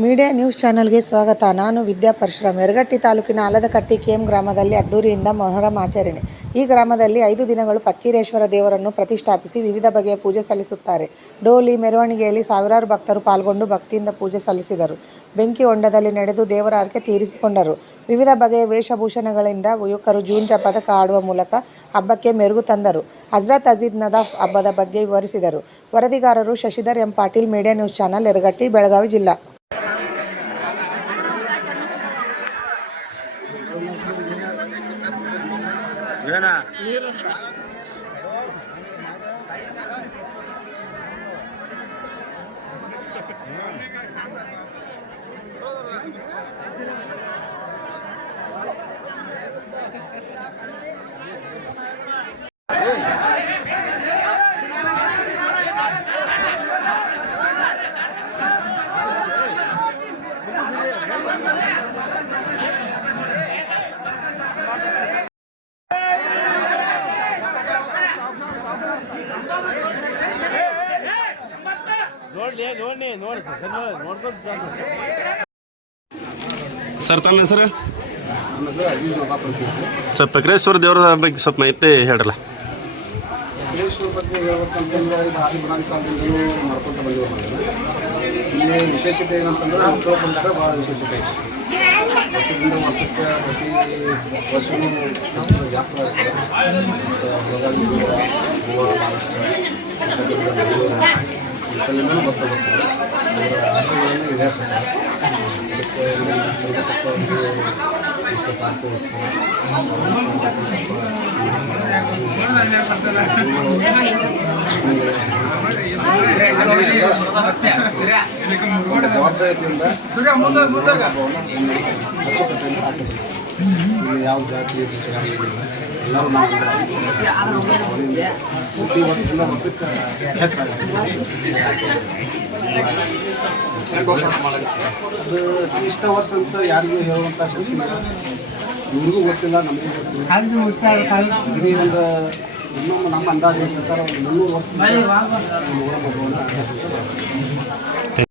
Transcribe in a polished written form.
Media news ಚಾನೆಲ್ಗೆ ಸ್ವಾಗತ. ನಾನು ವಿದ್ಯಾ ಪರಶುರಾಮ್. ಯರಗಟ್ಟಿ ತಾಲೂಕಿನ ಆಲದಕಟ್ಟಿ ಕೆಎಂ ಗ್ರಾಮದಲ್ಲಿ ಅದ್ದೂರಿಯಿಂದ ಮೊಹರಂ ಆಚರಣೆ. ಈ ಗ್ರಾಮದಲ್ಲಿ 5 ದಿನಗಳು ಫಕ್ಕೀರೇಶ್ವರ ದೇವರನ್ನು ಪ್ರತಿಷ್ಠಾಪಿಸಿ ವಿವಿಧ ಬಗೆಯ ಪೂಜೆ ಸಲ್ಲಿಸುತ್ತಾರೆ. ಡೋಲಿ ಮೆರವಣಿಗೆಯಲ್ಲಿ ಸಾವಿರಾರು ಭಕ್ತರು ಪಾಲ್ಗೊಂಡು ಭಕ್ತಿಯಿಂದ ಪೂಜೆ ಸಲ್ಲಿಸಿದರು. ಬೆಂಕಿ ಹೊಂಡದಲ್ಲಿ ನಡೆದು ದೇವರ ಹರಕೆ ತೀರಿಸಿಕೊಂಡರು. ವಿವಿಧ ಬಗೆಯ ವೇಷಭೂಷಣಗಳಿಂದ ಯುವಕರು ಜೂಂಜ ಪದಕ ಆಡುವ ಮೂಲಕ ಹಬ್ಬಕ್ಕೆ ಮೆರುಗು ತಂದರು. ಹಜರತ್ ಅಜೀಜ್ ನದಾಫ್ ಹಬ್ಬದ ಬಗ್ಗೆ ವಿವರಿಸಿದರು. ವರದಿಗಾರರು Shashidhar M Patil, media news channel, Yaragatti, Belagavi ಜಿಲ್ಲಾ. ಸರ್, ತಮ್ಮ ಹೆಸರು? ಸರ್, ಫಕ್ಕೀರೇಶ್ವರ ದೇವರ ಬಗ್ಗೆ ಸ್ವಲ್ಪ ಮಾಹಿತಿ ಹೇಳ್ರಲ್ಲ. ಫಕ್ಕೀರೇಶ್ವರ ಬಗ್ಗೆ ಹೇಳ್ಬೇಕಂತಂದ್ರೆ ಇದು ಆದಿ ಪುರಾಣ ಕಾಲದಿಂದಲೂ ಮಾಡ್ಕೊತ ಬಂದಿರೋದು. ಇಲ್ಲಿ ವಿಶೇಷತೆ ಏನಂತಂದ್ರೆ ಉತ್ಸವ ಬಂದಾಗ ಭಾಳ ವಿಶೇಷತೆ ಇದೆ. ವರ್ಷದಿಂದ ವರ್ಷಕ್ಕೆ ಪ್ರತಿ ವರ್ಷವೂ ಜಾಸ್ತಿ ಆಗ್ತದೆ. ಹಾಗಾಗಿ ಭಾಳಷ್ಟು ಇಂಥಲ್ಲಿಂದಲೂ ಬರ್ತಾರೆ. ಅವರ ಆಶಯಗಳನ್ನು ಈಡೇರಿಸ್ತಾರೆ. ಅದಕ್ಕೆ ಸ್ವಲ್ಪ ಒಂದು ಸಾಕು ಜವಾಬ್ದಾರಿಯಿಂದ ಅಚ್ಚುಕಟ್ಟೆಯಿಂದ ಆಚರಿಸ್ತಾರೆ. ಇಲ್ಲಿ ಯಾವ ಜಾತಿ ಎಲ್ಲರೂ ನಾವು ಪ್ರತಿ ವರ್ಷದಿಂದ ವರ್ಷಕ್ಕೆ ಹೆಚ್ಚಾಗುತ್ತೆ. ಅದು ಇಷ್ಟ ವರ್ಷ ಅಂತ ಯಾರಿಗೂ ಹೇಳುವಂಥ ಶಕ್ತಿ ಇಲ್ಲ. ಇವ್ರಿಗೂ ಗೊತ್ತಿಲ್ಲ, ನಮಗೂ ಗೊತ್ತಿಲ್ಲ. ಒಂದು ಇನ್ನೊಂದು ನಮ್ಮ ಅಂದಾಜಿನ ಪ್ರಕಾರ ಒಂದು 300 ವರ್ಷದಿಂದ ಮೊಹರಂ ಹಬ್ಬವನ್ನು ಆಚರಿಸ್ತಾರೆ.